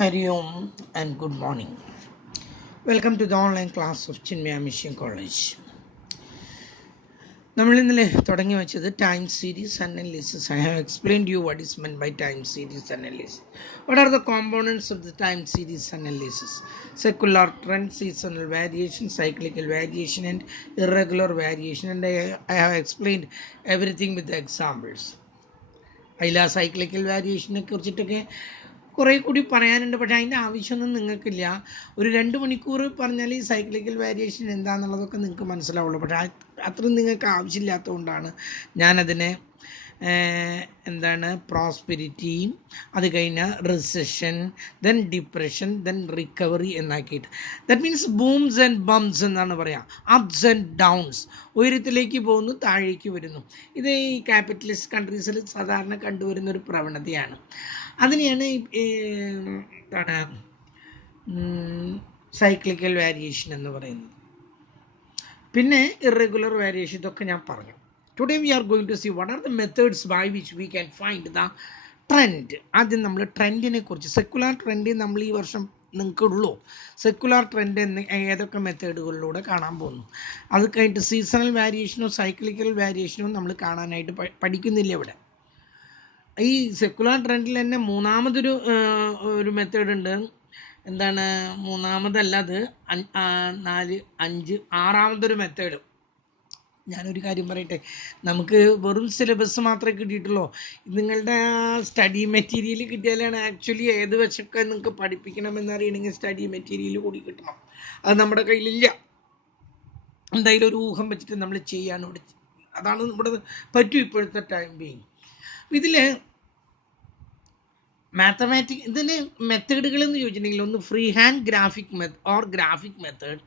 Hari Om and good morning. Welcome to the online class of Chinmaya Mission College. നമ്മൾ ഇന്നലെ തുടങ്ങി വെച്ചത് time series analysis. I have explained you what is meant by time series analysis. What are the components of the time series analysis? Secular trend, seasonal variation, cyclical variation and irregular variation, and I have explained everything with the examples. അതിൽ ആ cyclical വാരിയേഷനെ കുറിച്ചിട്ടൊക്കെ കുറേ കൂടി പറയാനുണ്ട്, പക്ഷേ അതിൻ്റെ ആവശ്യമൊന്നും നിങ്ങൾക്കില്ല. ഒരു 2 മണിക്കൂർ പറഞ്ഞാൽ ഈ സൈക്ലിക്കൽ വേരിയേഷൻ എന്താണെന്നുള്ളതൊക്കെ നിങ്ങൾക്ക് മനസ്സിലാവുള്ളൂ. പക്ഷേ അത്രയും നിങ്ങൾക്ക് ആവശ്യമില്ലാത്തതുകൊണ്ടാണ് ഞാനതിനെ പ്രോസ്പെരിറ്റി, അത് കഴിഞ്ഞാൽ recession, then depression, then recovery എന്നാക്കിയിട്ട്. That means booms and busts എന്നാണ് പറയുക. അപ്സ് ആൻഡ് ഡൗൺസ്, ഉയരത്തിലേക്ക് പോകുന്നു, താഴേക്ക് വരുന്നു. ഇത് ഈ ക്യാപിറ്റലിസ്റ്റ് കൺട്രീസിൽ സാധാരണ കണ്ടുവരുന്ന ഒരു പ്രവണതയാണ്. അതിനെയാണ് സൈക്ലിക്കൽ വേരിയേഷൻ എന്ന് പറയുന്നത്. പിന്നെ ഇറഗുലർ വേരിയേഷൻ, ഇതൊക്കെ ഞാൻ പറഞ്ഞു. Today we are going to see what are the methods by which we can find the trend. ആദ്യം നമ്മൾ ട്രെൻഡിനെ കുറിച്ച്, സെക്കുലർ ട്രെൻഡ് നമ്മൾ ഈ വർഷം നിങ്ങൾക്കുള്ളൂ. സെക്കുലർ ട്രെൻഡ് ഏതൊക്കെ മെത്തേഡുകളിലൂടെ കാണാൻ പോകുന്നു. അത് കഴിഞ്ഞിട്ട് സീസണൽ വേരിയേഷനോ സൈക്ലിക്കൽ വേരിയേഷനോ നമ്മൾ കാണാനായിട്ട് പഠിക്കുന്നില്ല ഇവിടെ. ഈ സെക്കുലർ ട്രെൻഡിൽ തന്നെ മൂന്നാമതൊരു മെത്തേഡ് ഉണ്ട്. മൂന്നാമതല്ല, അത് 4, 5, 6ാമതൊരു മെത്തേഡ്. ഞാനൊരു കാര്യം പറയട്ടെ, നമുക്ക് വെറും സിലബസ് മാത്രമേ കിട്ടിയിട്ടുള്ളൂ. നിങ്ങളുടെ സ്റ്റഡി മെറ്റീരിയൽ കിട്ടിയാലാണ് ആക്ച്വലി ഏത് വശമൊക്കെ നിങ്ങൾക്ക് പഠിപ്പിക്കണമെന്നറിയണമെങ്കിൽ സ്റ്റഡി മെറ്റീരിയൽ കൂടി കിട്ടണം. അത് നമ്മുടെ കയ്യിലില്ല. എന്തായാലും ഒരു ഊഹം വെച്ചിട്ട് നമ്മൾ ചെയ്യാനോട്, അതാണ് നമ്മുടെ പറ്റും ഇപ്പോഴത്തെ ടൈം ബീങ്. ഇതിൽ ഇതിന് മെത്തേഡുകൾ എന്ന് ചോദിച്ചിട്ടുണ്ടെങ്കിൽ ഒന്ന് free hand graphic graphic method,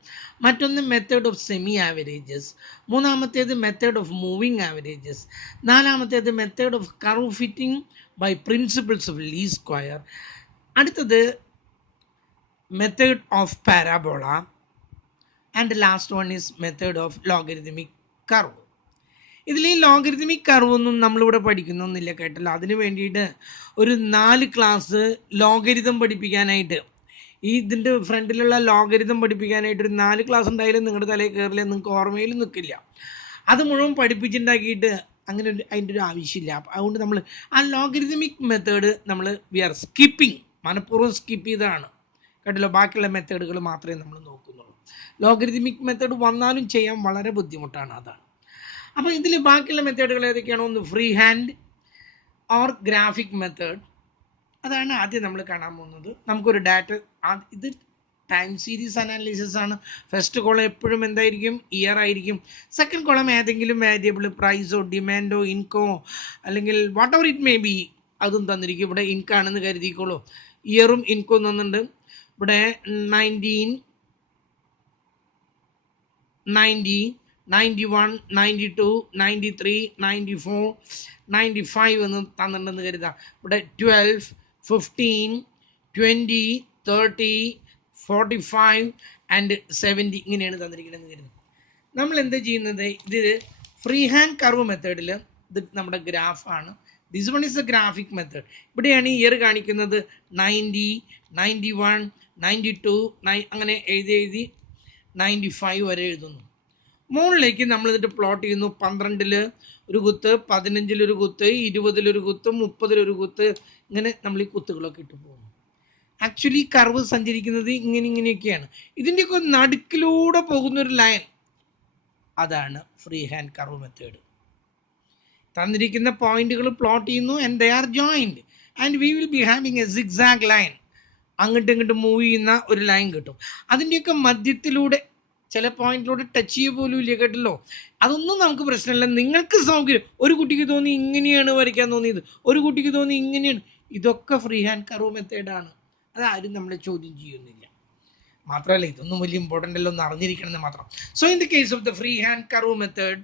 മറ്റൊന്ന് മെത്തേഡ് ഓഫ് സെമി ആവറേജസ്, മൂന്നാമത്തേത് മെത്തേഡ് ഓഫ് മൂവിങ് ആവറേജസ്, നാലാമത്തേത് method of curve fitting by principles of least square, അടുത്തത് method of parabola, and last one is method of logarithmic curve. ഇതിൽ ഈ logarithmic കർവൊന്നും നമ്മളിവിടെ പഠിക്കുന്നൊന്നുമില്ല കേട്ടല്ലോ. അതിന് വേണ്ടിയിട്ട് ഒരു 4 ക്ലാസ് ലോഗരിതം പഠിപ്പിക്കാനായിട്ട്, ഇതിൻ്റെ ഫ്രണ്ടിലുള്ള ലോഗരിതം പഠിപ്പിക്കാനായിട്ട് ഒരു 4 ക്ലാസ് ഉണ്ടായാലും നിങ്ങളുടെ തലയിൽ കയറില്ല, നിങ്ങൾക്ക് ഓർമ്മയിൽ നിൽക്കില്ല. അത് മുഴുവൻ പഠിപ്പിച്ചിട്ടുണ്ടാക്കിയിട്ട് അങ്ങനെ അതിൻ്റെ ഒരു ആവശ്യമില്ല. അതുകൊണ്ട് നമ്മൾ ആ logarithmic method we are skipping, മനഃപൂർവ്വം സ്കിപ്പ് ചെയ്തതാണ് കേട്ടല്ലോ. ബാക്കിയുള്ള മെത്തേഡുകൾ മാത്രമേ നമ്മൾ നോക്കുന്നുള്ളൂ. ലോഗരിതമിക് മെത്തേഡ് വന്നാലും ചെയ്യാൻ വളരെ ബുദ്ധിമുട്ടാണ്, അതാണ്. അപ്പോൾ ഇതിൽ ബാക്കിയുള്ള മെത്തേഡുകൾ ഏതൊക്കെയാണോ, ഒന്ന് free hand or graphic method, അതാണ് ആദ്യം നമ്മൾ കാണാൻ പോകുന്നത്. നമുക്കൊരു ഇത് ടൈം സീരീസ് അനാലിസിസ് ആണ്. ഫസ്റ്റ് കോളം എപ്പോഴും എന്തായിരിക്കും, ഇയർ ആയിരിക്കും. സെക്കൻഡ് കോളം ഏതെങ്കിലും വേരിയബിൾ, പ്രൈസോ ഡിമാൻഡോ ഇൻകോ അല്ലെങ്കിൽ what ever it may B, അതും തന്നിരിക്കും. ഇവിടെ ഇൻകാണെന്ന് കരുതിക്കോളൂ, ഇയറും ഇൻകോ തന്നിട്ടുണ്ട്. ഇവിടെ 19, 90, 91, 92, 93, 94, 95 എന്ന് തന്നിട്ടുണ്ടെന്ന് കരുതാം. ഇവിടെ 12, 15, 20, 30, 45 ആൻഡ് 70 ഇങ്ങനെയാണ് തന്നിരിക്കണമെന്ന് കരുതാം. നമ്മൾ എന്താ ചെയ്യുന്നത്, ഇത് ഫ്രീ ഹാൻഡ് കർവ് മെത്തേഡിൽ ഇത് നമ്മുടെ ഗ്രാഫാണ്. This one is a graphic method. ഇവിടെയാണ് ഇയർ കാണിക്കുന്നത്. 90, 91, 92 അങ്ങനെ എഴുതി 95 വരെ എഴുതുന്നു. മുകളിലേക്ക് നമ്മൾ എന്നിട്ട് പ്ലോട്ട് ചെയ്യുന്നു. 12 ഒരു കുത്ത്, 15 കുത്ത്, 20 കുത്ത്, 30 കുത്ത്, ഇങ്ങനെ നമ്മൾ ഈ കുത്തുകളൊക്കെ ഇട്ട് പോകുന്നു. ആക്ച്വലി കർവ് സഞ്ചരിക്കുന്നത് ഇങ്ങനെയൊക്കെയാണ്. ഇതിൻ്റെയൊക്കെ നടുക്കിലൂടെ പോകുന്നൊരു ലൈൻ, അതാണ് ഫ്രീ ഹാൻഡ് കർവ് മെത്തേഡ്. തന്നിരിക്കുന്ന പോയിന്റുകൾ പ്ലോട്ട് ചെയ്യുന്നു and they are joined and we will be having A zigzag line. അങ്ങോട്ടും ഇങ്ങോട്ടും മൂവ് ചെയ്യുന്ന ഒരു ലൈൻ കിട്ടും. അതിൻ്റെയൊക്കെ മധ്യത്തിലൂടെ ചില പോയിന്റിലൂടെ ടച്ച് ചെയ്യുക പോലും ഇല്ല കേട്ടല്ലോ. അതൊന്നും നമുക്ക് പ്രശ്നമില്ല, നിങ്ങൾക്ക് സൗകര്യം. ഒരു കുട്ടിക്ക് തോന്നി ഇങ്ങനെയാണ് വരയ്ക്കാൻ തോന്നിയത്, ഒരു കുട്ടിക്ക് തോന്നി ഇങ്ങനെയാണ്. ഇതൊക്കെ ഫ്രീ ഹാൻഡ് കർവ് മെത്തേഡാണ്. അതാരും നമ്മളെ ചോദ്യം ചെയ്യുന്നില്ല. മാത്രമല്ല ഇതൊന്നും വലിയ ഇമ്പോർട്ടൻ്റ് അല്ല, ഒന്ന് അറിഞ്ഞിരിക്കണമെന്ന് മാത്രം. So in the case of the free hand curve method,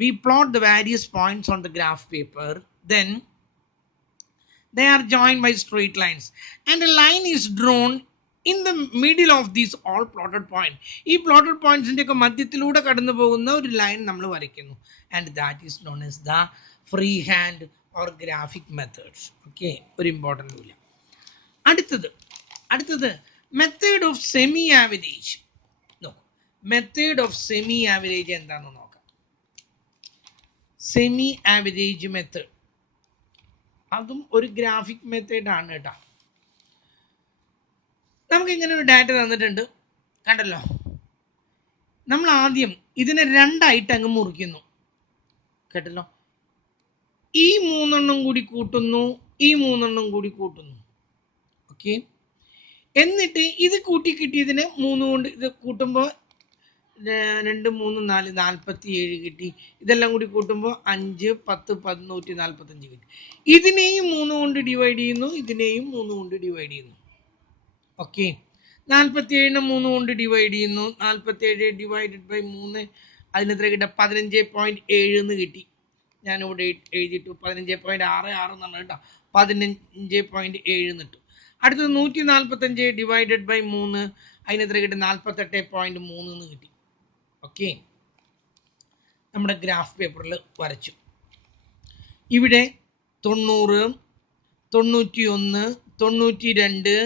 we plot the various points on the graph paper, then they are joined by straight lines and a line is drawn in the middle of these all plotted point. ഈ plotted points ഒക്കെ മധ്യത്തിലൂടെ കടന്നു പോകുന്ന ഒരു line നമ്മൾ വരയ്ക്കുന്നു, and that is known as the free hand or graphic methods. Okay, ഒരു important ഇല്ല. അടുത്തത് അടുത്തത് മെത്തേഡ് ഓഫ് സെമി ആവറേജ്. നോക്കൂ, മെത്തേഡ് ഓഫ് സെമി ആവറേജ് എന്താണെന്ന് നോക്കാം. സെമി ആവറേജ് മെത്തേഡ് അതും ഒരു ഗ്രാഫിക് മെത്തേഡ് ആണ് കേട്ടോ. നമുക്ക് ഇങ്ങനെ ഒരു ഡാറ്റ തന്നിട്ടുണ്ട്, കണ്ടല്ലോ. നമ്മൾ ആദ്യം ഇതിനെ രണ്ടായിട്ട് അങ്ങ് മുറിക്കുന്നു, കേട്ടല്ലോ. ഈ മൂന്നെണ്ണം കൂടി കൂട്ടുന്നു, ഈ മൂന്നെണ്ണം കൂടി കൂട്ടുന്നു. ഓക്കെ, എന്നിട്ട് ഇത് കൂട്ടി കിട്ടിയതിന് 3 കൊണ്ട് ഇത് കൂട്ടുമ്പോൾ 2, 3, 4, 47 കിട്ടി. ഇതെല്ലാം കൂടി കൂട്ടുമ്പോൾ 5, 10, 145 കിട്ടി. ഇതിനെയും 3 കൊണ്ട് ഡിവൈഡ് ചെയ്യുന്നു, ഇതിനെയും 3 കൊണ്ട് ഡിവൈഡ് ചെയ്യുന്നു. ഓക്കെ, 47നെ 3 കൊണ്ട് ഡിവൈഡ് ചെയ്യുന്നു. 47 ഡിവൈഡഡ് ബൈ 3, അതിനെത്ര കിട്ടുക? 15.7 എന്ന് കിട്ടി. ഞാനിവിടെ എഴുതിയിട്ടു 15.66 എന്നാണ് കേട്ടോ. 15.7 എന്നിട്ടു. അടുത്തത് 145 ഡിവൈഡഡ് ബൈ 3, അതിനെത്ര കിട്ടും? 48.3 എന്ന് കിട്ടി. ഓക്കെ, നമ്മുടെ ഗ്രാഫ് പേപ്പറിൽ വരച്ചു. ഇവിടെ 90, 91, 92,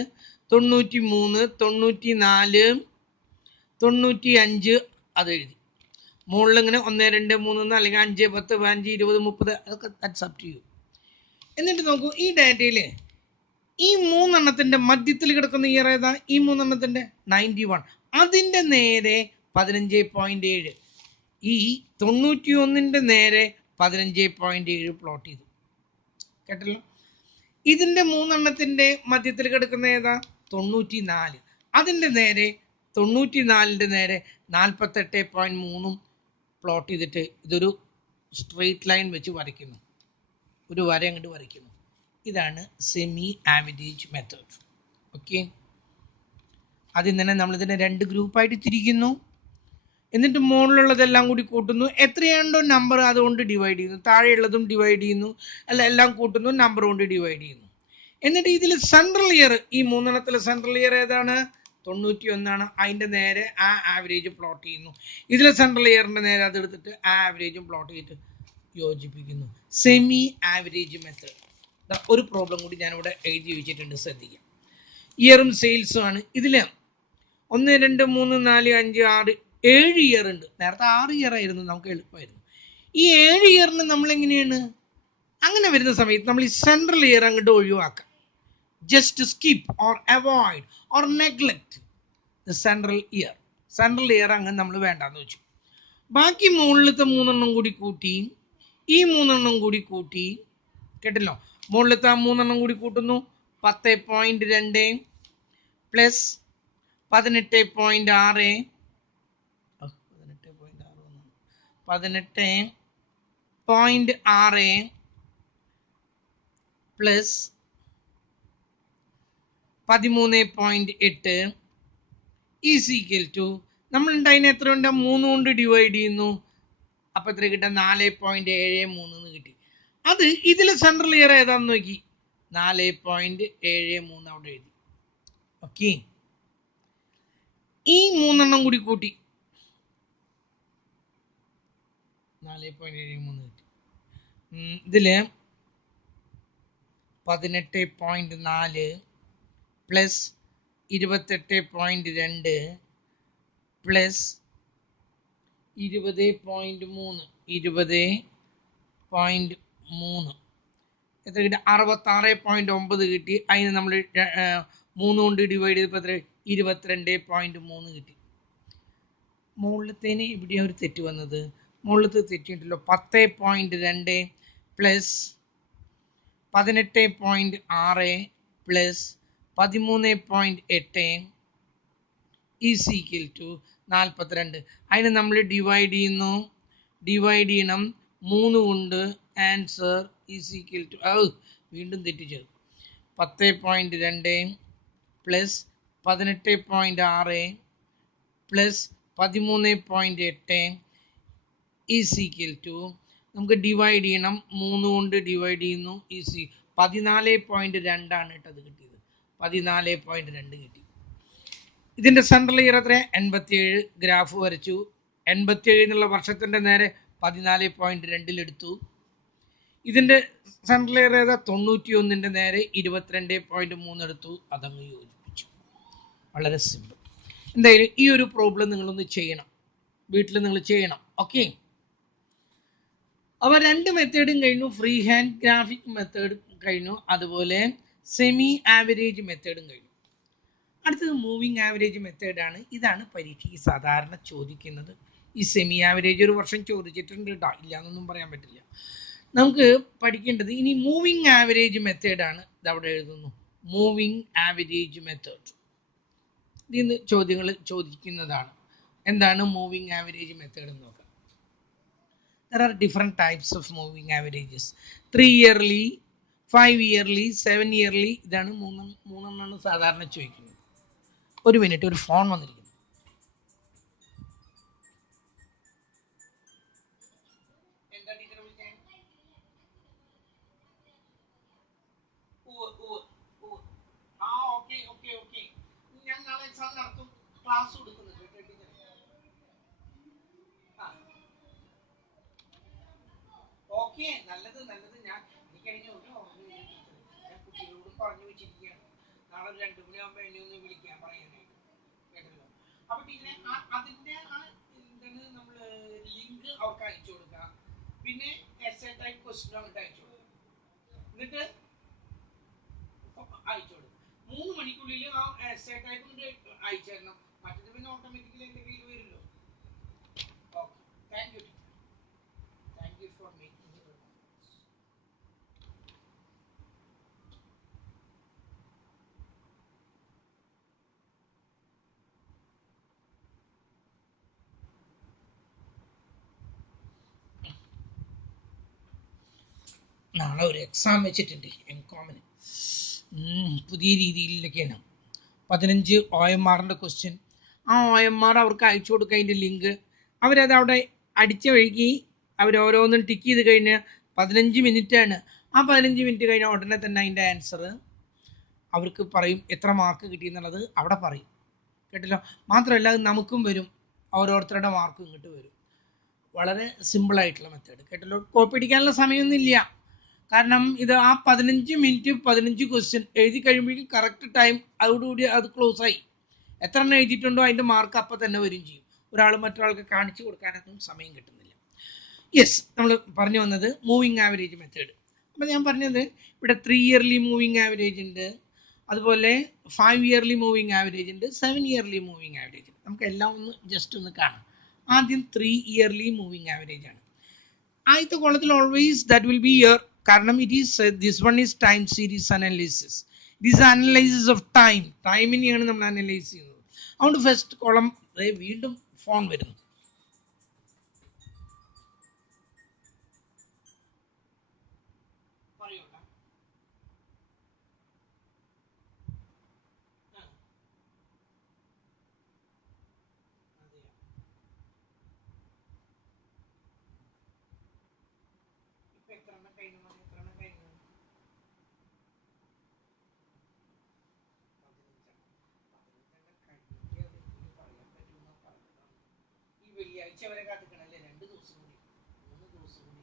93, 94, 95 അത് എഴുതി. മുകളിൽ ഇങ്ങനെ 1, 2, 3 അല്ലെങ്കിൽ 5, 10, 15, 20, 30 അതൊക്കെ ദാറ്റ്സ് അപ് ടു യു. എന്നിട്ട് നോക്കൂ, ഈ ഡാറ്റയിൽ ഈ 3 എണ്ണത്തിൻ്റെ മധ്യത്തിൽ കിടക്കുന്ന ഇയർ ഏതാ? ഈ 3 എണ്ണത്തിൻ്റെ 91. അതിൻ്റെ നേരെ 15.7. ഈ 91ൻ്റെ നേരെ 15.7 പ്ലോട്ട് ചെയ്തു, കേട്ടല്ലോ. ഇതിൻ്റെ 3 എണ്ണത്തിൻ്റെ മധ്യത്തിൽ കിടക്കുന്ന ഏതാ? 94. അതിൻ്റെ നേരെ 94ൻ്റെ നേരെ 48.3 പ്ലോട്ട് ചെയ്തിട്ട് ഇതൊരു സ്ട്രെയിറ്റ് ലൈൻ വെച്ച് വരയ്ക്കുന്നു, ഒരു വര അങ്ങോട്ട് വരയ്ക്കുന്നു. ഇതാണ് സെമി ആവറേജ് മെത്തേഡ്. ഓക്കെ, ആദ്യം തന്നെ നമ്മളിതിനെ 2 ഗ്രൂപ്പായിട്ട് തിരിക്കുന്നു. എന്നിട്ട് മുകളിലുള്ളതെല്ലാം കൂടി കൂട്ടുന്നു. എത്രയാണ്ടോ നമ്പർ അതുകൊണ്ട് ഡിവൈഡ് ചെയ്യുന്നു. താഴെയുള്ളതും ഡിവൈഡ് ചെയ്യുന്നു. അല്ല, എല്ലാം കൂട്ടുന്നു, നമ്പർ കൊണ്ട് ഡിവൈഡ് ചെയ്യുന്നു. എന്നിട്ട് ഇതിൽ സെൻട്രൽ ഇയർ, ഈ 3 എണ്ണത്തിലെ സെൻട്രൽ ഇയർ ഏതാണ്? 91 അതിൻ്റെ നേരെ ആ ആവറേജ് പ്ലോട്ട് ചെയ്യുന്നു. ഇതിലെ സെൻട്രൽ ഇയറിൻ്റെ നേരെ അതെടുത്തിട്ട് ആ ആവറേജും പ്ലോട്ട് ചെയ്തിട്ട് യോജിപ്പിക്കുന്നു. Semi average method. ഒരു പ്രോബ്ലം കൂടി ഞാനിവിടെ എഴുതി വെച്ചിട്ടുണ്ട്, ശ്രദ്ധിക്കാം. ഇയറും സെയിൽസും ആണ്. ഇതിൽ 1, 2, 3, 4, 5, 6, 7 ഇയർ ഉണ്ട്. നേരത്തെ 6 ഇയർ ആയിരുന്നു, നമുക്ക് എളുപ്പമായിരുന്നു. ഈ 7 ഇയറിന് നമ്മളെങ്ങനെയാണ്? അങ്ങനെ വരുന്ന സമയത്ത് നമ്മൾ ഈ സെൻട്രൽ ഇയർ അങ്ങോട്ട് ഒഴിവാക്കാം. Just skip or avoid or neglect the central year. Central year അങ്ങനെ നമ്മൾ വേണ്ടാന്ന് വെച്ചു. ബാക്കി മുകളിലത്തെ 3 എണ്ണം കൂടി കൂട്ടി, ഈ 3 എണ്ണം കൂടി കൂട്ടി, കേട്ടല്ലോ. മുകളിലത്തെ 3 എണ്ണം കൂടി കൂട്ടുന്നു. 10.2 plus 18.6, 18.6 plus 13.8 is equal to, നമ്മൾ അതിനെ എത്ര ഉണ്ട്? 3 കൊണ്ട് ഡിവൈഡ് ചെയ്യുന്നു. അപ്പം എത്ര കിട്ടാം? 4.73 എന്ന് കിട്ടി. അത് ഇതിലെ സെൻട്രൽ ഇയർ ഏതാന്ന് നോക്കി, 4.73 അവിടെ എഴുതി. ഓക്കെ, ഈ 3 എണ്ണം കൂടി കൂട്ടി 4.73 കിട്ടി. ഇതില് 18.4 പ്ലസ് 28.2 പ്ലസ് 20.3 എത്ര കിട്ടി? 66.9 കിട്ടി. അതിന് നമ്മൾ 3 കൊണ്ട് ഡിവൈഡ് ചെയ്തപ്പോൾ എത്ര? 22.3 കിട്ടി. മുകളിലത്തേന് ഇവിടെയാണ് ഒരു തെറ്റ് വന്നത്. മുകളിലത്തെ തെറ്റിയിട്ടല്ലോ. 10.2 plus 18.6 plus 13.8 is equal to 42. അതിന് നമ്മൾ ഡിവൈഡ് ചെയ്യുന്നു. ഡിവൈഡ് ചെയ്യണം 3 കൊണ്ട്. ആൻസർ ഈസ് ഈക്വൽ ടു, വീണ്ടും തെറ്റിച്ചത്, 10.2 plus 18.6 plus 13.8 is equal to, നമുക്ക് ഡിവൈഡ് ചെയ്യണം. 3 കൊണ്ട് ഡിവൈഡ് ചെയ്യുന്നു. ഈസി 14.2 ആണ് കേട്ടോ അത് കിട്ടിയത്. 14.2 കിട്ടി. ഇതിൻ്റെ സെൻട്രൽ ഇയർ എത്ര? 87. ഗ്രാഫ് വരച്ചു. 87 എന്നുള്ള വർഷത്തിൻ്റെ നേരെ 14.2 എടുത്തു. ഇതിൻ്റെ സെൻട്രൽ ഇയർ ഏതാ? 91ൻ്റെ നേരെ 22.3 എടുത്തു. അതങ്ങ് യോജിപ്പിച്ചു. വളരെ സിമ്പിൾ. എന്തായാലും ഈ ഒരു പ്രോബ്ലം നിങ്ങളൊന്ന് ചെയ്യണം, വീട്ടിൽ നിങ്ങൾ ചെയ്യണം. ഓക്കെ, അപ്പോൾ രണ്ട് മെത്തേഡും കഴിഞ്ഞു. ഫ്രീ ഹാൻഡ് ഗ്രാഫിക് മെത്തേഡ് കഴിഞ്ഞു, അതുപോലെ സെമി ആവറേജ് മെത്തേഡും കഴിഞ്ഞു. അടുത്തത് മൂവിങ് ആവറേജ് മെത്തേഡാണ്. ഇതാണ് പരീക്ഷയ്ക്ക് സാധാരണ ചോദിക്കുന്നത്. ഈ സെമി ആവറേജ് ഒരു വർഷം ചോദിച്ചിട്ടുണ്ട് കേട്ടോ, ഇല്ല എന്നൊന്നും പറയാൻ പറ്റില്ല. നമുക്ക് പഠിക്കേണ്ടത് ഇനി മൂവിങ് ആവറേജ് മെത്തേഡാണ്. ഇതവിടെ എഴുതുന്നു, മൂവിങ് ആവറേജ് മെത്തേഡ്. ഇതിന്ന് ചോദ്യങ്ങൾ ചോദിക്കുന്നതാണ്. എന്താണ് മൂവിങ് ആവറേജ് മെത്തേഡ് എന്ന് നോക്കാം. There are different types of moving averages. 3 yearly, 5 yearly, 7 yearly. ഇതാണ് മൂന്നെണ്ണമാണ് സാധാരണ ചോദിക്കുന്നത്. ഒരു മിനിറ്റ്, ഒരു ഫോൺ വന്നിരിക്കുന്നു. ഞാൻ നാളെ എക്സാം നടത്തും, ക്ലാസ് കൊടുക്കുന്നുണ്ട്. ഓക്കെ, നല്ലത് നല്ലത്. എനിക്കതിനെ ഒരു ഞാൻ കുട്ടികളോട് പറഞ്ഞു വെച്ചിരിക്കുകയാണ്, നാളെ ഒരു 2 മണിയാകുമ്പോൾ എന്നെ ഒന്ന് വിളിക്കാൻ പറയാനായിട്ട്. കേട്ടല്ലോ? അപ്പൊ ടീച്ചറെ അതിന്റെ എന്താണ് നമ്മൾ ലിങ്ക് അവർക്ക് അയച്ചു കൊടുക്കുക, പിന്നെ എസ്എ ടൈപ്പ് ക്വസ്റ്റ്യൻ അവർക്ക് അയച്ചു കൊടുക്കുക, എന്നിട്ട് അയച്ചു കൊടുക്കും. 3 മണിക്കുള്ളിൽ ആ എസ്എ ടൈപ്പ് അയച്ചു തരണം. മറ്റത് പിന്നെ ഓട്ടോമാറ്റിക്കലി എൻ്റെ കയ്യിൽ വരുമല്ലോ. Okay, thank you. Thank you for making the remarks. നാളെ ഒരു എക്സാം വെച്ചിട്ടുണ്ട് എംകോമിന്. പുതിയ രീതിയിലൊക്കെയാണ്. 15 OMRൻ്റെ ക്വസ്റ്റ്യൻ. ആ OMR അവർക്ക് അയച്ചു കൊടുക്കുക, അതിൻ്റെ ലിങ്ക്. അവരത് അവിടെ അടിച്ച വഴിക്ക് അവരോരോന്നും ടിക്ക് ചെയ്ത് കഴിഞ്ഞ് 15 മിനിറ്റാണ്. ആ 15 മിനിറ്റ് കഴിഞ്ഞാൽ ഉടനെ തന്നെ അതിൻ്റെ ആൻസർ അവർക്ക് പറയും, എത്ര മാർക്ക് കിട്ടിയെന്നുള്ളത് അവിടെ പറയും. കേട്ടല്ലോ? മാത്രമല്ല നമുക്കും വരും, ഓരോരുത്തരുടെ മാർക്കും ഇങ്ങോട്ട് വരും. വളരെ സിമ്പിളായിട്ടുള്ള മെത്തേഡ്. കേട്ടല്ലോ? കോപ്പി അടിക്കാനുള്ള സമയമൊന്നുമില്ല. കാരണം ഇത് ആ 15 മിനിറ്റ് 15 ക്വസ്റ്റ്യൻ എഴുതി കഴിയുമ്പോഴേക്കും കറക്റ്റ് ടൈം അതോടുകൂടി അത് ക്ലോസ് ആയി. എത്ര എണ്ണം എഴുതിയിട്ടുണ്ടോ അതിൻ്റെ മാർക്ക് അപ്പം തന്നെ വരും ചെയ്യും. ഒരാൾ മറ്റൊരാൾക്ക് കാണിച്ചു കൊടുക്കാനൊന്നും സമയം കിട്ടുന്നില്ല. യെസ്, നമ്മൾ പറഞ്ഞു വന്നത് മൂവിങ് ആവറേജ് മെത്തേഡ്. അപ്പോൾ ഞാൻ പറഞ്ഞത് ഇവിടെ 3 ഇയർലി മൂവിങ് ആവറേജ് ഉണ്ട്, അതുപോലെ 5 ഇയർലി മൂവിങ് ആവറേജ് ഉണ്ട്, 7 ഇയർലി മൂവിങ് ആവറേജ് ഉണ്ട്. നമുക്ക് എല്ലാം ഒന്ന് ജസ്റ്റ് ഒന്ന് കാണാം. ആദ്യം 3 ഇയർലി മൂവിങ് ആവറേജ് ആണ്. ആദ്യത്തെ കോളത്തിൽ always that will be year, കാരണം it is this one is time series analysis. It is analysis of ടൈമിനെയാണ് നമ്മൾ അനലൈസ് ചെയ്യുന്നത്. അതുകൊണ്ട് ഫസ്റ്റ് കോളം വീണ്ടും ഫോൺ വരുന്നു. ഈ വെള്ളിയാഴ്ച വരെ കാത്തിക്കണല്ലേ, 2 ദിവസം കൂടി, 3 ദിവസം കൂടി.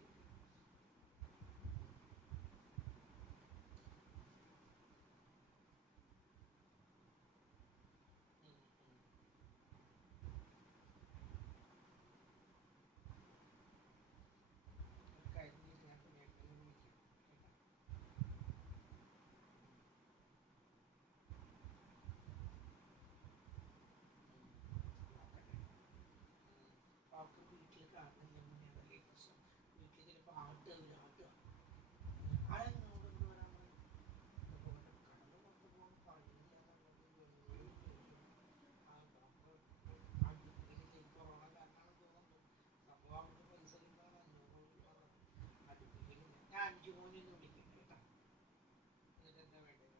വീട്ടിൽ കാണുന്നില്ല, അതല്ലേ പ്രശ്നം. വീട്ടിൽ ചിലപ്പോൾ ആട്ടുക ഞാൻ 5 മോനൊന്ന് വിളിക്കും കേട്ടോ. എന്നിട്ട് എന്താ വേണ്ടത്?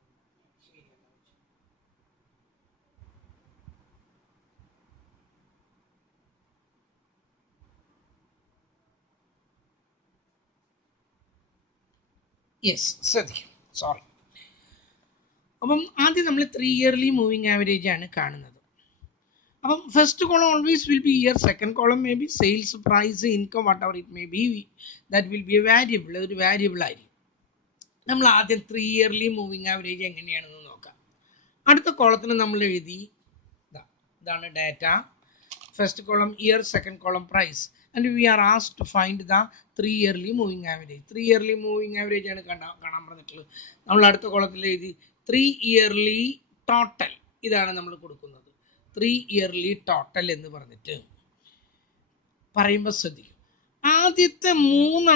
ശരി, എന്നാ വെച്ചു. യെസ്, ശ്രദ്ധിക്കും, സോറി. അപ്പം ആദ്യം നമ്മൾ 3 ഇയർലി മൂവിങ് ആവറേജ് ആണ് കാണുന്നത്. അപ്പം first column always will be year, second column may be sales, price, income, whatever it may be, that will be a variable, ഒരു വാരിയബിൾ ആയിരിക്കും. നമ്മൾ ആദ്യം 3 ഇയർലി മൂവിങ് ആവറേജ് എങ്ങനെയാണെന്ന് നോക്കാം. അടുത്ത കോളത്തിന് നമ്മൾ എഴുതി ഇതാണ് data. First column year, second column price. And we are asked to find the 3 yearly moving average. 3 yearly moving average ആണ് കാണാൻ പറഞ്ഞിട്ടുള്ളത്. നമ്മൾ അടുത്ത കോളത്തിൽ എഴുതി 3 ഇയർലി ടോട്ടൽ. ഇതാണ് നമ്മൾ കൊടുക്കുന്നത്. 3 ഇയർലി ടോട്ടൽ എന്ന് പറഞ്ഞിട്ട് പറയുമ്പോൾ ശ്രദ്ധിക്കും. ആദ്യത്തെ 3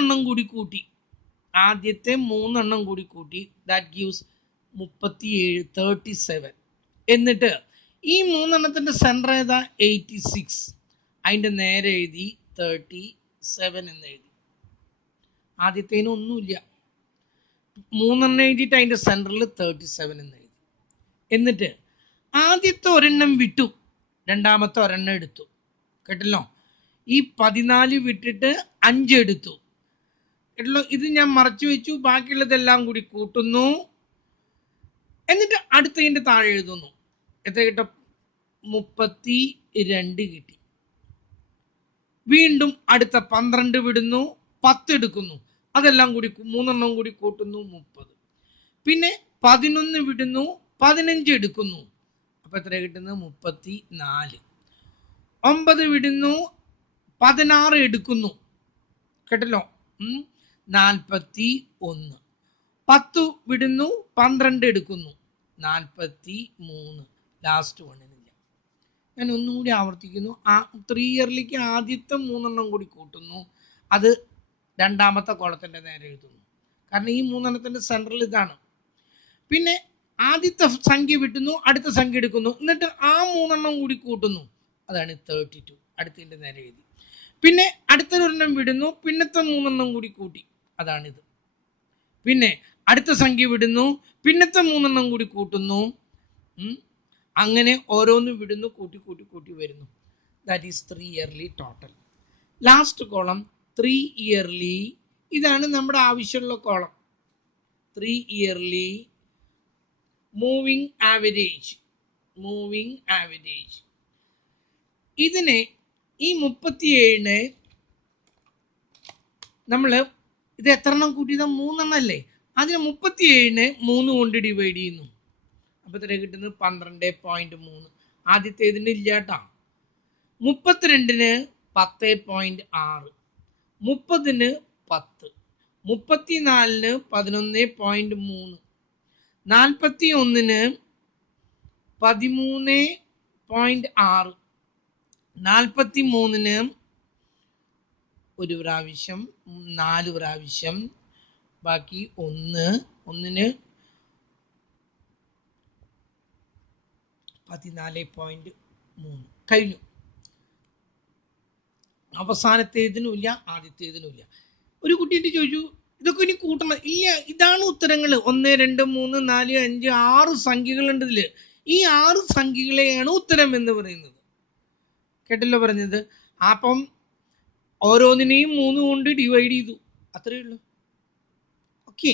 കൂടി കൂട്ടി, ദാറ്റ് ഗീവ്സ് 37. എന്നിട്ട് ഈ 3 സെൻറ്റർ ഏതാ? 86. അതിൻ്റെ നേരെ എഴുതി 37 എന്ന് എഴുതി. ആദ്യത്തേന് ഒന്നുമില്ല, 3 എഴുതിയിട്ട് അതിൻ്റെ സെൻറ്ററിൽ 37 എന്ന് എഴുതി. എന്നിട്ട് ആദ്യത്തെ ഒരെണ്ണം വിട്ടു, രണ്ടാമത്തെ ഒരെണ്ണം എടുത്തു. കേട്ടല്ലോ? ഈ 14 വിട്ടിട്ട് 5 എടുത്തു. കേട്ടല്ലോ? ഇത് ഞാൻ മറച്ചു വെച്ചു. ബാക്കിയുള്ളതെല്ലാം കൂടി കൂട്ടുന്നു. എന്നിട്ട് അടുത്തതിൻ്റെ താഴെ എഴുതുന്നു. എത്ര കിട്ടും? 32 കിട്ടി. വീണ്ടും അടുത്ത 12 വിടുന്നു, 10 എടുക്കുന്നു. അതെല്ലാം കൂടി 3 കൂടി കൂട്ടുന്നു, 30. പിന്നെ 11 വിടുന്നു, 15 എടുക്കുന്നു. അപ്പൊ എത്ര കിട്ടുന്നത്? 34. 9 വിടുന്നു, 16 എടുക്കുന്നു. കേട്ടല്ലോ? 41. 10 വിടുന്നു, 12 എടുക്കുന്നു, 43. ലാസ്റ്റ് വണ്ണിനില്ല. ഞാൻ ഒന്നും കൂടി ആവർത്തിക്കുന്നു. 3 ഇയർലിക്ക് ആദ്യത്തെ 3 കൂടി കൂട്ടുന്നു. അത് രണ്ടാമത്തെ കോളത്തിൻ്റെ നേരെ എഴുതുന്നു. കാരണം ഈ 3 സെൻട്രൽ ഇതാണ്. പിന്നെ ആദ്യത്തെ സംഖ്യ വിട്ടുന്നു, അടുത്ത സംഖ്യ എടുക്കുന്നു. എന്നിട്ട് ആ 3 കൂടി കൂട്ടുന്നു. അതാണ് 32. അടുത്തതിൻ്റെ നേരെ എഴുതി. പിന്നെ അടുത്തൊരെണ്ണം വിടുന്നു, പിന്നത്തെ 3 കൂടി കൂട്ടി. അതാണിത്. പിന്നെ അടുത്ത സംഖ്യ വിടുന്നു, പിന്നത്തെ 3 കൂടി കൂട്ടുന്നു. അങ്ങനെ ഓരോന്നും വിടുന്നു, കൂട്ടി കൂട്ടി കൂട്ടി വരുന്നു. That is 3 yearly total. Last column 3 yearly. ഇതാണ് നമ്മുടെ ആവശ്യമുള്ള കോളം. 3 yearly moving average. ഇതിനെ ഈ 37 നമ്മൾ ഇത് എത്ര എണ്ണം കൂട്ടിയതാ? 3 അല്ലേ? അതിന് 37 3 കൊണ്ട് ഡിവൈഡ് ചെയ്യുന്നു. അപ്പൊ എത്ര കിട്ടുന്നത്? 12.3. ആദ്യത്തേതിന് ഇല്ല കേട്ടാ. 32 10.6, 30 10, 34 11.3, 41 13.6, 43 ഒരു പ്രാവശ്യം, 4 പ്രാവശ്യം, ബാക്കി 1 14.3 കഴിഞ്ഞു. അവസാനത്തേതിനുമില്ല, ആദ്യത്തേതിനുമില്ല. ഒരു കുട്ടിയിട്ട് ചോദിച്ചു, ഇതൊക്കെ ഇനി കൂട്ടണം. ഇല്ല, ഇതാണ് ഉത്തരങ്ങൾ. 1 2 3 4 5 6 സംഖ്യകളുണ്ട് ഇതില്. ഈ 6 സംഖ്യകളെയാണ് ഉത്തരം എന്ന് പറയുന്നത്. കേട്ടല്ലോ പറഞ്ഞത്? അപ്പം ഓരോന്നിനെയും 3 കൊണ്ട് ഡിവൈഡ് ചെയ്തു. അത്രയേ ഉള്ളൂ. ഓക്കെ.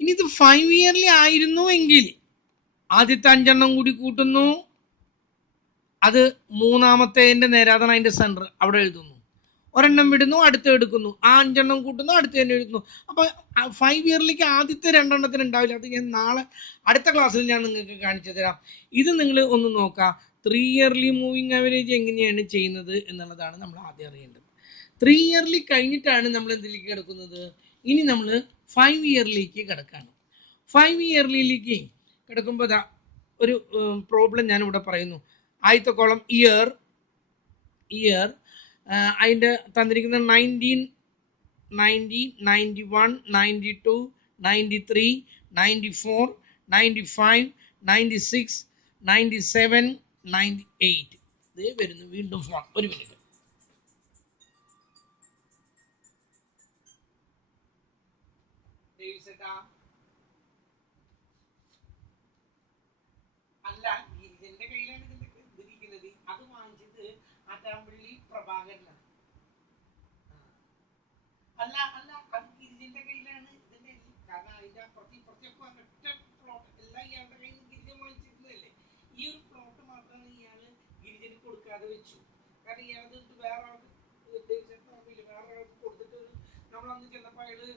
ഇനി ഇത് 5 ഇയർലി ആയിരുന്നു എങ്കിൽ ആദ്യത്തെ 5 കൂടി കൂട്ടുന്നു. അത് മൂന്നാമത്തേതിൻ്റെ നേരെ, അതാണ് അതിൻ്റെ സെൻറ്റർ. അവിടെ എഴുതുന്നു. ഒരെണ്ണം വിടുന്നു, അടുത്ത എടുക്കുന്നു. ആ 5 കൂട്ടുന്നു, അടുത്ത തന്നെ എഴുതുന്നു. അപ്പോൾ 5 ഇയർലിക്ക് ആദ്യത്തെ 2 ഉണ്ടാവില്ല. അത് ഞാൻ നാളെ അടുത്ത ക്ലാസ്സിൽ ഞാൻ നിങ്ങൾക്ക് കാണിച്ചു തരാം. ഇത് നിങ്ങൾ ഒന്ന് നോക്കാം. 3 ഇയർലി മൂവിങ് ആവറേജ് എങ്ങനെയാണ് ചെയ്യുന്നത് എന്നുള്ളതാണ് നമ്മൾ ആദ്യം അറിയേണ്ടത്. 3 ഇയർലി കഴിഞ്ഞിട്ടാണ് നമ്മൾ എന്തിലേക്ക് കിടക്കുന്നത്? ഇനി നമ്മൾ 5 ഇയർലിക്ക് കിടക്കാണ്. 5 ഇയർലിയിലേക്ക് കിടക്കുമ്പോൾ ഒരു പ്രോബ്ലം ഞാനിവിടെ പറയുന്നു. ആദ്യത്തെ കോളം ഇയർ. അതിൻ്റെ തന്നിരിക്കുന്ന 19, 90, 91, 92, 93, 94, 95, 96, 97, 98. ഇത് വരുന്നു. വീണ്ടും ഫോൺ. ഒരു മിനിറ്റ്. അല്ല, ഗിരിജന്റെ കയ്യിലാണ് ഇതിരിക്കുന്നത്. അത് വാങ്ങിച്ചത് ആറ്റാമ്പള്ളി പ്രഭാകരനാണ്. അല്ല, അത് ഗിരിജന്റെ കയ്യിലാണ്. ഇതിന്റെ കാരണം അതിന്റെ അപ്പുറത്തേക്ക് ഒറ്റ പ്ലോട്ട് എല്ലാം ഇയാളുടെ കയ്യിൽ നിന്ന് ഗിരിജൻ വാങ്ങിച്ചിരുന്നതല്ലേ. ഈ ഒരു പ്ലോട്ട് മാത്രമാണ് ഇയാള് ഗിരിജന് കൊടുക്കാതെ വെച്ചു. കാരണം ഇയാളത് വേറെ ആൾക്ക് കൊടുത്തിട്ട് നമ്മളന്ന് ചെന്നപ്പോൾ അയാള്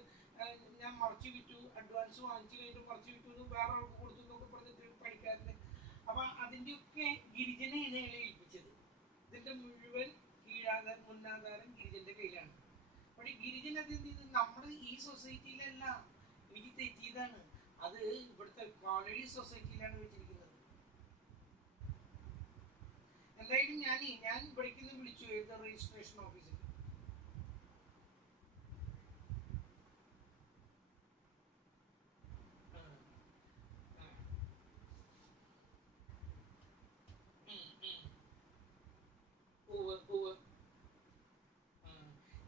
ഞാൻ മറച്ചു വിറ്റു, അഡ്വാൻസ് വാങ്ങിച്ചു കഴിഞ്ഞിട്ട് മറച്ചു വിറ്റു, വേറെ ആൾക്ക് കൊടുത്തു എന്നൊക്കെ പറഞ്ഞിട്ട് പഠിക്കാറുണ്ട്. അപ്പൊ അതിന്റെയൊക്കെ ഗിരിജനെയാണ് ഏൽപ്പിച്ചത്. ഗിരിജന്റെ മുഴുവൻ കീഴാധാരം മുന്നാധാരം ഗിരിജന്റെ കയ്യിലാണ്. പക്ഷെ ഗിരിജൻ അത് എന്ത് ചെയ്തു? നമ്മുടെ ഈ സൊസൈറ്റിയിലല്ല, എനിക്ക് തെറ്റിയതാണ്. അത് ഇവിടുത്തെ കോളേജ് സൊസൈറ്റിയിലാണ് വെച്ചിരിക്കുന്നത്. എന്തായാലും ഞാൻ ഇവിടേക്ക് വിളിച്ചു രജിസ്ട്രേഷൻ ഓഫീസിൽ.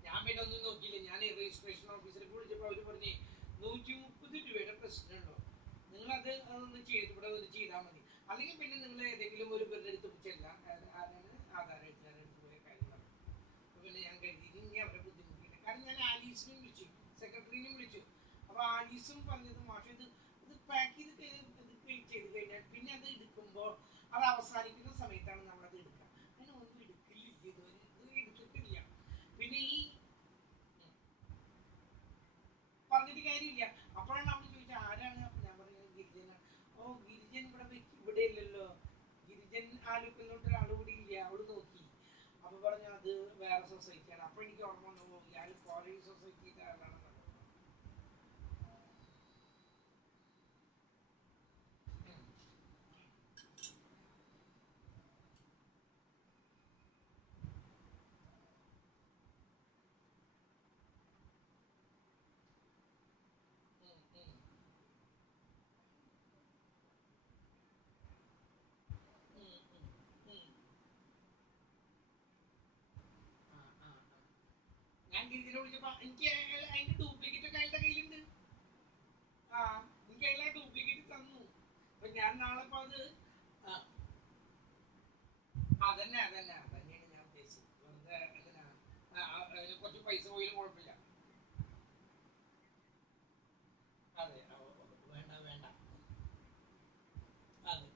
ഞാൻ പിന്നെ ഒന്നും നോക്കിയില്ല. ഞാൻ രജിസ്ട്രേഷൻ ഓഫീസിൽ വിളിച്ചപ്പോൾ അവർ പറഞ്ഞേ 130 രൂപയുടെ പ്രശ്നം ഉണ്ടോ, നിങ്ങളത് അതൊന്ന് ഇവിടെ ഒന്ന് ചെയ്താൽ മതി, അല്ലെങ്കിൽ പിന്നെ നിങ്ങൾ ഏതെങ്കിലും ഒരു പേരുടെ അടുത്ത് ചെല്ലാം, ആരാണ് ആധാർ എഴുതാൻ എടുത്ത് പോയ കാര്യം പറഞ്ഞു. അപ്പൊ പിന്നെ ഞാൻ കരുതി ഇനി അവരെ ബുദ്ധിമുട്ടില്ല. കാരണം ഞാൻ ആലീസിനും വിളിച്ചു, സെക്രട്ടറിനും വിളിച്ചു. അപ്പൊ ആലീസും പറഞ്ഞത് മാഷെ ഇത് പാക്ക് ചെയ്ത് കഴിഞ്ഞാൽ പിന്നെ അത് എടുക്കുമ്പോൾ അത് അവസാനിക്കുന്ന സമയത്താണ് നമ്മളത് എടുക്കുക. അങ്ങനെ ഒന്നും എടുക്കില്ല, ഇതുവരെ എടുത്തിട്ടില്ല. പിന്നെ ഈ പറഞ്ഞിട്ട് കാര്യമില്ല. അപ്പോഴാണ് അവൾ ചോദിച്ചത് ആരാണ്. അപ്പൊ ഞാൻ പറഞ്ഞത് ഗിരിജനാണ്. ഓ, ഗിരിജൻ ഇവിടെ ഇല്ലല്ലോ, ഗിരിജൻ ആലുക്കല്ലോട്ട് ഒരാൾ കൂടി ഇല്ല. അവള് നോക്കി, അപ്പൊ പറഞ്ഞു അത് വേറെ സൊസൈറ്റിയാണ്. അപ്പൊ എനിക്ക് ഓർമ്മ വന്നു, ഇയാൾ കോളേജ് സൊസൈറ്റിയുടെ ആളാണെന്ന്. ഞാൻ ഗിരിജനെ വിളിച്ചപ്പോ എനിക്ക് അതിന്റെ ഡ്യൂപ്ലിക്കേറ്റ് ഒക്കെ അയാളുടെ കയ്യിലുണ്ട്. ആ, എനിക്ക് അയാളെ ഡ്യൂപ്ലിക്കേറ്റ് തന്നു. അപ്പൊ ഞാൻ നാളെ ഇപ്പൊ അത് അതന്നെയാണ് ഞാൻ ഉദ്ദേശിച്ചത്. വെറുതെ കുറച്ച് പൈസ പോയാലും കുഴപ്പമില്ല. അതെ, വേണ്ട വേണ്ട. അതെ,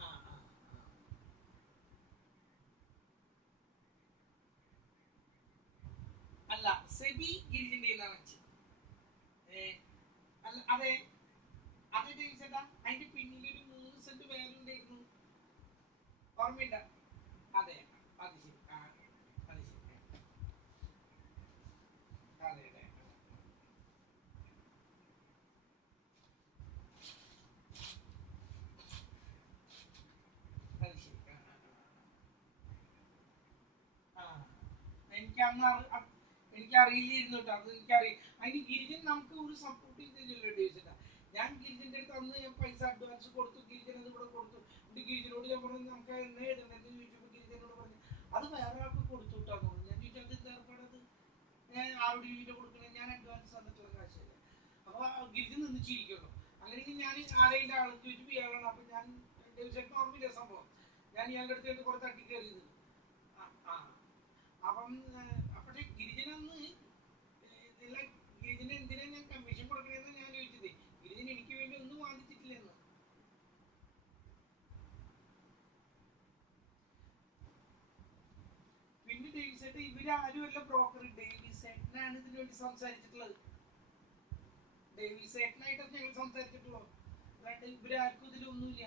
ആ ആ അല്ല, സെബി ഗിരിജന്റെ വെച്ച് അതെ, അതെ ചോദിച്ചേട്ടാ. അതിന്റെ പിന്നിലൊരു 3 സെന്റ് വേറെ ഉണ്ടായിരുന്നു, ഓർമ്മയില്ല. അതെ, അത് ശരി. അത് ശരി. അതെ അതെ, അത് ശരി. ആ എനിക്ക് അന്ന് എനിക്ക് അറിയില്ലായിരുന്നു കേട്ടോ. അത് എനിക്കറിയാം. അതിന് ഗിരിജൻ നമുക്ക് ഒരു സപ്പോർട്ട് ചെയ്തില്ലല്ലോ ചോദിച്ചിട്ടാ. ഞാൻ ഗിരിജന്റെ അടുത്ത് അന്ന് ഞാൻ പൈസ അഡ്വാൻസ് കൊടുത്തു, ഗിരിജൻ അത് ഇവിടെ കൊടുത്തു. എന്നിട്ട് ഗിരിജനോട് ഞാൻ പറഞ്ഞു നമുക്ക് എണ്ണ ഇടണ്ടെന്ന് ചോദിച്ചപ്പോ ഗിരിജനോട് പറഞ്ഞു അത് വേറെ ആൾക്ക് കൊടുത്തു വിട്ടാന്ന് പറഞ്ഞു. ഞാൻ ചോദിച്ചാൽ അത് എന്താ ഏർപ്പാടത്, ഞാൻ ആരോട് ചോദിച്ചാൽ കൊടുക്കണേ, ഞാൻ അഡ്വാൻസ് തന്നിട്ടുള്ള കാശല്ലേ. അപ്പൊ ഗിരിജൻ നിന്ന് ചിരിക്കുള്ളൂ. അല്ലെങ്കിൽ ഞാൻ ആരെങ്കിലും ആളെ ചോദിച്ചപ്പോ ഇയാളാണ്. അപ്പൊ ഞാൻ ചേട്ടൻ ഓർമ്മയില്ല സംഭവം, ഞാൻ ഇയാളുടെ അടുത്ത് കുറച്ച് തട്ടി കയറിയത്. ആ ആ അപ്പം പക്ഷെ ഗിരിജനന്ന് ഗിരിജന എന്തിനാ ഞാൻ കമ്മീഷൻ കൊടുക്കണെന്ന് ഞാൻ ചോദിച്ചത്. ഗിരിജൻ എനിക്ക് വേണ്ടി ഒന്നും വാങ്ങിച്ചിട്ടില്ലെന്ന്. പിന്നെ ഡേവിസേട്ടൻ ഇവരാരും അല്ല ബ്രോക്കർ, ഡേവിസേട്ടനാണ് ഇതിനു വേണ്ടി സംസാരിച്ചിട്ടുള്ളത്. ഡേവിസേട്ടനായിട്ടാണ് ഞങ്ങൾ സംസാരിച്ചിട്ടുള്ളത്, അല്ലാണ്ട് ഇവരാർക്കും ഇതിലൊന്നുമില്ല.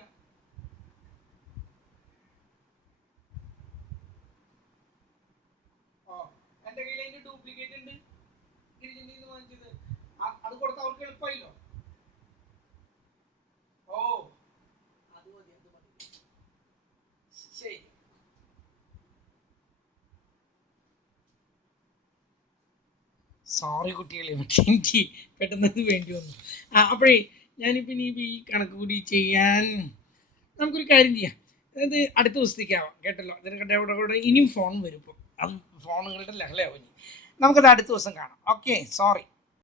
ഓ, എന്റെ കയ്യിൽ അതിന്റെ ഡ്യൂപ്ലിക്കേറ്റ് ഉണ്ട്, ഗിരിജന്റെ വാങ്ങിച്ചത്. അത് കൊടുത്ത അവർക്ക് എളുപ്പമായില്ലോ. ഓ, അത് മതി, അത് മതി. ശരി. സോറി കുട്ടികളെ, പക്ഷെ എനിക്ക് പെട്ടെന്ന് ഇത് വേണ്ടി വന്നു. അപ്പോഴേ ഞാനിപ്പോൾ ഇനി ഈ കണക്ക് കൂടി ചെയ്യാൻ നമുക്കൊരു കാര്യം ചെയ്യാം. അത് അടുത്ത ദിവസത്തേക്കാവാം കേട്ടല്ലോ. അതിനെ കൂടെ ഇനിയും ഫോൺ വരും. ഇപ്പോൾ അത് ഫോണുകളുടെ ലഹളയാവും. നമുക്കത് അടുത്ത ദിവസം കാണാം. Okay, sorry.